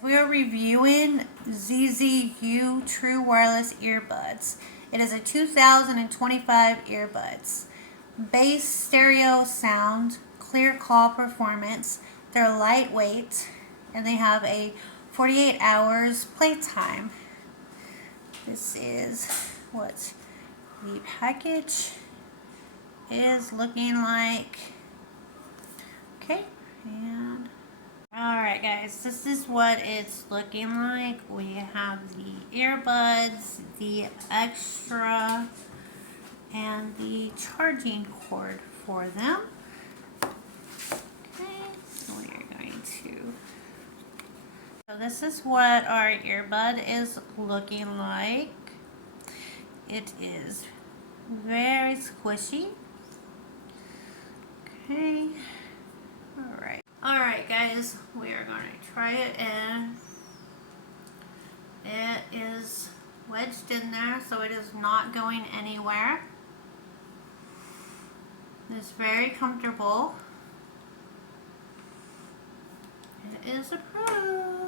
We are reviewing ZZU True Wireless earbuds. It is a 2025 earbuds. Bass stereo sound, clear call performance. They're lightweight and they have a 48 hours playtime. This is what the package is looking like. Okay, and alright guys, this is what it's looking like. We have the earbuds, the extra, and the charging cord for them. Okay, so we are going to... So this is what our earbud is looking like. It is very squishy. Okay, alright. Alright guys, we are going to try it in. It is wedged in there, so it is not going anywhere. It's very comfortable. It is approved.